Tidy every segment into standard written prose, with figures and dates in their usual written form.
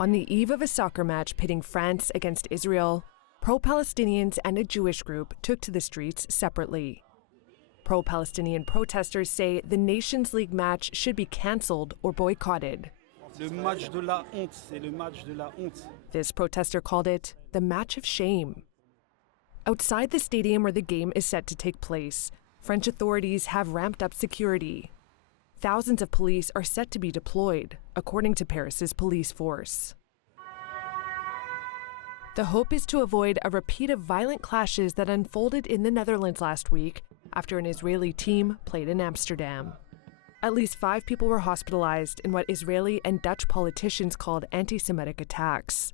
On the eve of a soccer match pitting France against Israel, pro-Palestinians and a Jewish group took to the streets separately. Pro-Palestinian protesters say the Nations League match should be cancelled or boycotted. This protester called it the match of shame. Outside the stadium where the game is set to take place, French authorities have ramped up security. Thousands of police are set to be deployed, according to Paris's police force. The hope is to avoid a repeat of violent clashes that unfolded in the Netherlands last week after an Israeli team played in Amsterdam. At least 5 people were hospitalized in what Israeli and Dutch politicians called anti-Semitic attacks.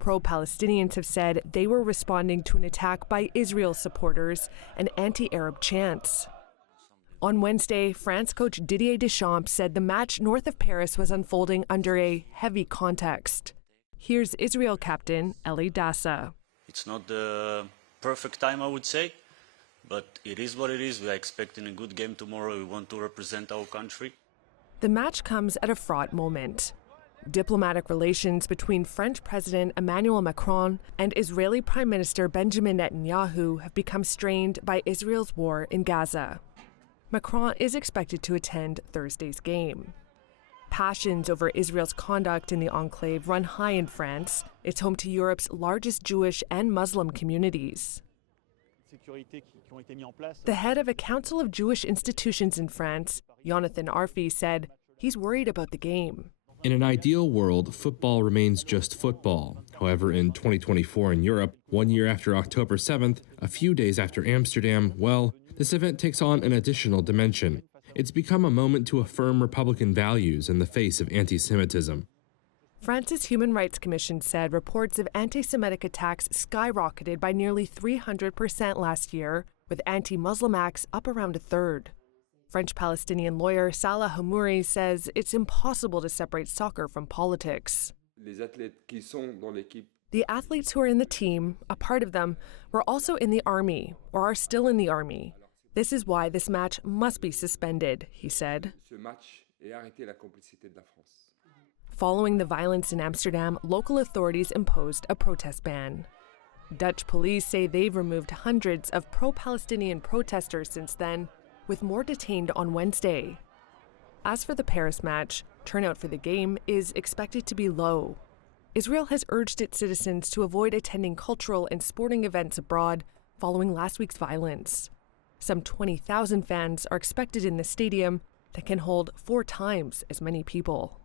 Pro-Palestinians have said they were responding to an attack by Israel supporters and anti-Arab chants. On Wednesday, France coach Didier Deschamps said the match north of Paris was unfolding under a heavy context. Here's Israel captain Eli Dassa. It's not the perfect time, I would say, but it is what it is. We are expecting a good game tomorrow. We want to represent our country. The match comes at a fraught moment. Diplomatic relations between French President Emmanuel Macron and Israeli Prime Minister Benjamin Netanyahu have become strained by Israel's war in Gaza. Macron is expected to attend Thursday's game. Passions over Israel's conduct in the enclave run high in France. It's home to Europe's largest Jewish and Muslim communities. The head of a council of Jewish institutions in France, Jonathan Arfi, said he's worried about the game. In an ideal world, football remains just football. However, in 2024 in Europe, 1 year after October 7th, a few days after Amsterdam, well, this event takes on an additional dimension. It's become a moment to affirm Republican values in the face of anti-Semitism. France's Human Rights Commission said reports of anti-Semitic attacks skyrocketed by nearly 300% last year, with anti-Muslim acts up around a third. French-Palestinian lawyer Salah Hamouri says it's impossible to separate soccer from politics. The athletes who are in the team, a part of them, were also in the army or are still in the army. This is why this match must be suspended, he said. Following the violence in Amsterdam, local authorities imposed a protest ban. Dutch police say they've removed hundreds of pro-Palestinian protesters since then, with more detained on Wednesday. As for the Paris match, turnout for the game is expected to be low. Israel has urged its citizens to avoid attending cultural and sporting events abroad following last week's violence. Some 20,000 fans are expected in the stadium that can hold 4 times as many people.